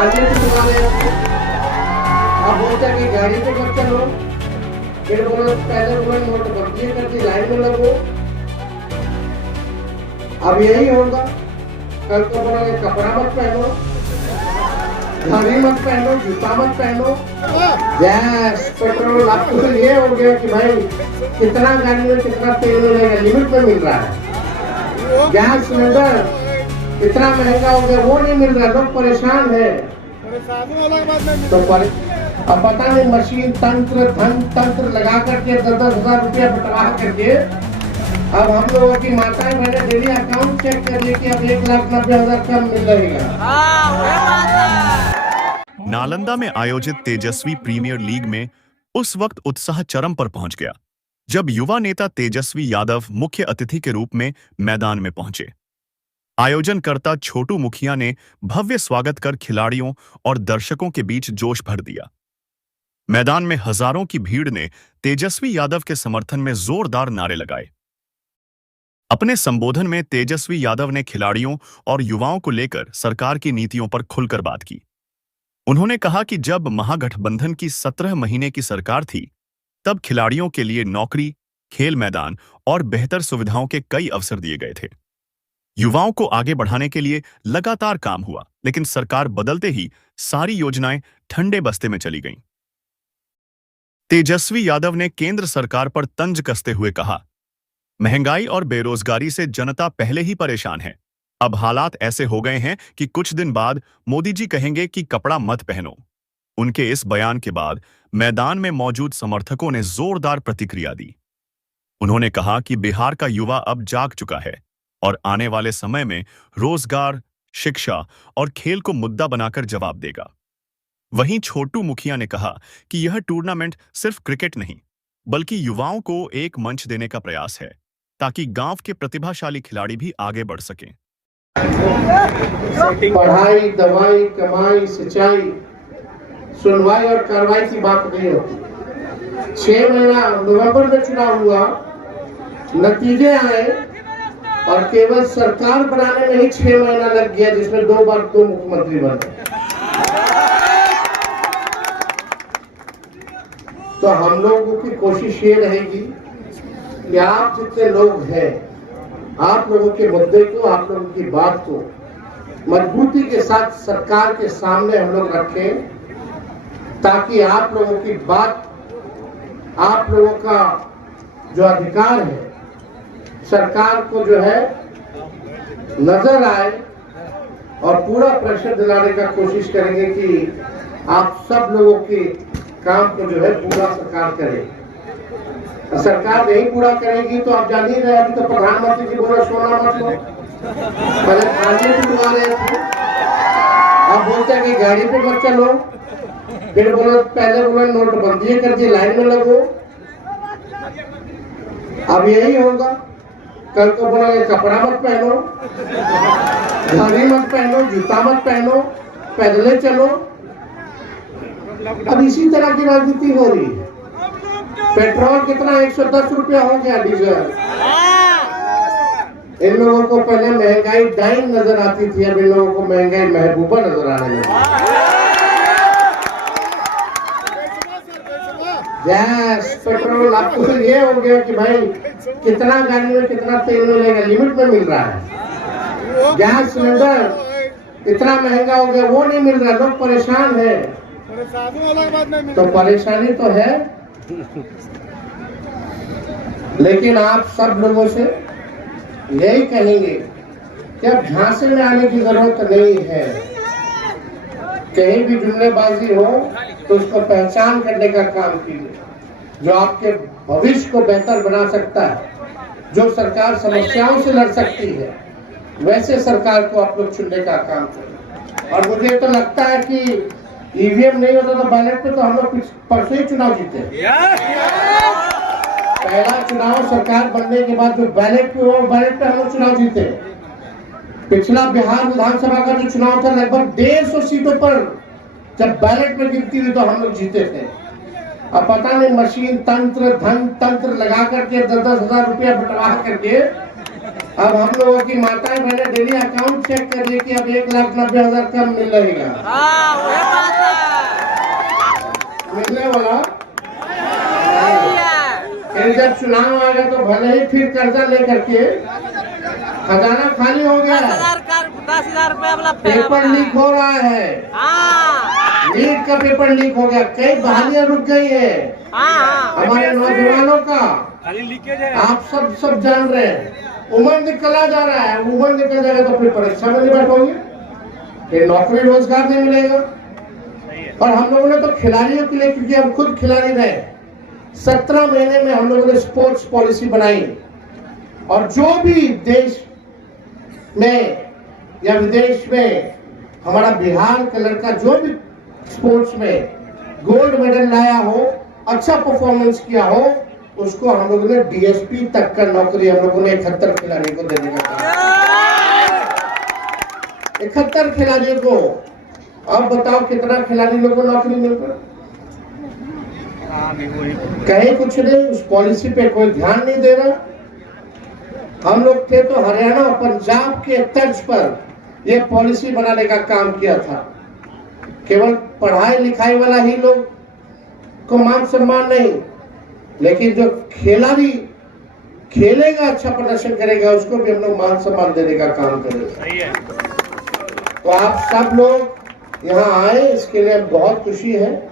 खाने की दुकानें आप बोलते हैं कि गाड़ी पे मत चलो, फिर बोलो पहले बोलो नोटबंदी कर दी, लाइन में लगो। अब यही होगा, कल को बोलोगे कपड़ा मत पहनो, घड़ी मत पहनो, जूता मत पहनो, गैस पेट्रोल। अब तो ये हो गया कि भाई कितना गाड़ी में कितना तेल मिलेगा, लिमिट में मिल रहा है। गैस सिलेंडर इतना महंगा हो गया, वो नहीं मिल रहा, लोग परेशान है। तो अब पता नहीं मशीन तंत्र धन तंत्र लगा करके 10,000 रुपया बटवा करके अब हम लोगों की माताएं बहने डेली अकाउंट चेक कर ली कि अब 1,90,000 कम मिल रहेगा। नालंदा में आयोजित तेजस्वी प्रीमियर लीग में उस वक्त उत्साह चरम पर पहुंच गया जब युवा नेता तेजस्वी यादव मुख्य अतिथि के रूप में मैदान में पहुंचे। आयोजनकर्ता छोटू मुखिया ने भव्य स्वागत कर खिलाड़ियों और दर्शकों के बीच जोश भर दिया। मैदान में हजारों की भीड़ ने तेजस्वी यादव के समर्थन में जोरदार नारे लगाए। अपने संबोधन में तेजस्वी यादव ने खिलाड़ियों और युवाओं को लेकर सरकार की नीतियों पर खुलकर बात की। उन्होंने कहा कि जब महागठबंधन की 17 महीने की सरकार थी, तब खिलाड़ियों के लिए नौकरी, खेल मैदान और बेहतर सुविधाओं के कई अवसर दिए गए थे। युवाओं को आगे बढ़ाने के लिए लगातार काम हुआ, लेकिन सरकार बदलते ही सारी योजनाएं ठंडे बस्ते में चली गईं। तेजस्वी यादव ने केंद्र सरकार पर तंज कसते हुए कहा, महंगाई और बेरोजगारी से जनता पहले ही परेशान है। अब हालात ऐसे हो गए हैं कि कुछ दिन बाद मोदी जी कहेंगे कि कपड़ा मत पहनो। उनके इस बयान के बाद मैदान में मौजूद समर्थकों ने जोरदार प्रतिक्रिया दी। उन्होंने कहा कि बिहार का युवा अब जाग चुका है और आने वाले समय में रोजगार, शिक्षा और खेल को मुद्दा बनाकर जवाब देगा। वहीं छोटू मुखिया ने कहा कि यह टूर्नामेंट सिर्फ क्रिकेट नहीं, बल्कि युवाओं को एक मंच देने का प्रयास है, ताकि गांव के प्रतिभाशाली खिलाड़ी भी आगे बढ़ सकें। पढ़ाई, दवाई, कमाई, सिंचाई, सुनवाई और कार्रवाई की बात नहीं होती। 6 महीना नवंबर में चुनाव हुआ, नतीजे आए और केवल सरकार बनाने में ही 6 महीना लग गया, जिसमें 2 बार 2 मुख्यमंत्री बने। तो हम लोगों की कोशिश ये रहेगी कि आप जितने लोग हैं, आप लोगों के मुद्दे को, आप लोगों की बात को मजबूती के साथ सरकार के सामने हम लोग रखें, ताकि आप लोगों की बात, आप लोगों का जो अधिकार है सरकार को जो है नजर आए और पूरा प्रेशर दिलाने का कोशिश करेंगे कि आप सब लोगों के काम को जो है पूरा सरकार करे। सरकार नहीं पूरा करेगी तो आप जान ही रहे, अभी तो प्रधानमंत्री जी बोला सोना मत लो, पहले खाने की दुकानें थी, आप बोलते हैं कि गाड़ी पे मत चलो, फिर बोलो पहले बोलो नोटबंदी कर दी, लाइन में लगो। अब यही होगा, कल को बोलोगे कपड़ा मत पहनो, घड़ी मत पहनो, जूता मत पहनो, पैदले चलो। अब इसी तरह की राजनीति हो रही है। पेट्रोल कितना 110 रुपया हो गया, डीजल। इन लोगों को पहले महंगाई डाइन नजर आती थी, अब इन लोगों को महंगाई महबूबा नजर आने लगी। गैस पेट्रोल, अब तो ये हो गया कि भाई कितना गाड़ी में कितना तेल मिलेगा, लिमिट में मिल रहा है। गैस सिलेंडर इतना महंगा हो गया, वो नहीं मिल रहा, लोग परेशान है। तो परेशानी तो है, लेकिन आप सब लोगों से यही कहेंगे कि अब झांसे में आने की जरूरत नहीं है। कहीं भी जुमलेबाजी हो तो उसको पहचान करने का काम कीजिए, जो आपके भविष्य को बेहतर बना सकता है। जो सरकार समस्याओं से लड़ सकती है, वैसे सरकार को आप लोग चुनने का काम करें। और मुझे तो लगता है कि ईवीएम नहीं होता तो बैलेट पे तो हम लोग परसों ही चुनाव जीते। पहला चुनाव सरकार बनने के बाद जो बैलेट पे हुआ, बैलेट पे हम लोग चुनाव जीते। पिछला बिहार विधानसभा का जो चुनाव था, लगभग 150 सीटों पर जब बैलेट में गिनती हुई तो हम लोग जीते थे। अब पता नहीं मशीन तंत्र धन तंत्र लगा करके 10,000 रुपया बटवा करके अब हम लोगों की माताएं बहनें डेली अकाउंट चेक कर रही कि अब 1,90,000 कम मिल रहेगा, मिलने वाला। फिर जब चुनाव आएगा तो भले ही फिर कर्जा लेकर के खजाना खाली हो गया, 10,000 रुपया वाला पेपर लीक हो रहा है, नीट का पेपर लीक हो गया, कई बहालियां रुक गई है हमारे नौजवानों का, आप सब जान रहे हैं। उम्र निकला जा रहा है, उम्र निकल जाएगा तो फिर परीक्षा में नहीं बैठोगे, फिर नौकरी रोजगार नहीं मिलेगा। और हम लोगों ने तो खिलाड़ियों के लिए, क्योंकि हम खुद खिलाड़ी रहे, 17 महीने में हम लोगों ने स्पोर्ट्स पॉलिसी बनाई, और जो भी देश में या विदेश में हमारा बिहार का लड़का जो भी स्पोर्ट्स में गोल्ड मेडल लाया हो, अच्छा परफॉर्मेंस किया हो, उसको हम लोगों ने डीएसपी तक का नौकरी हम लोगों ने 71 खिलाड़ियों को देने का काम, 71 खिलाड़ियों को। अब बताओ कितना खिलाड़ी लोगों को नौकरी मिल रहा, कहीं कुछ नहीं, उस पॉलिसी पे कोई ध्यान नहीं दे रहा। हम लोग थे तो हरियाणा और पंजाब के तर्ज पर यह पॉलिसी बनाने का काम किया था, केवल पढ़ाई लिखाई वाला ही लोग को मान सम्मान नहीं, लेकिन जो खिलाड़ी खेलेगा, अच्छा प्रदर्शन करेगा, उसको भी हम लोग मान सम्मान देने का काम करेंगे। तो आप सब लोग यहाँ आए, इसके लिए बहुत खुशी है।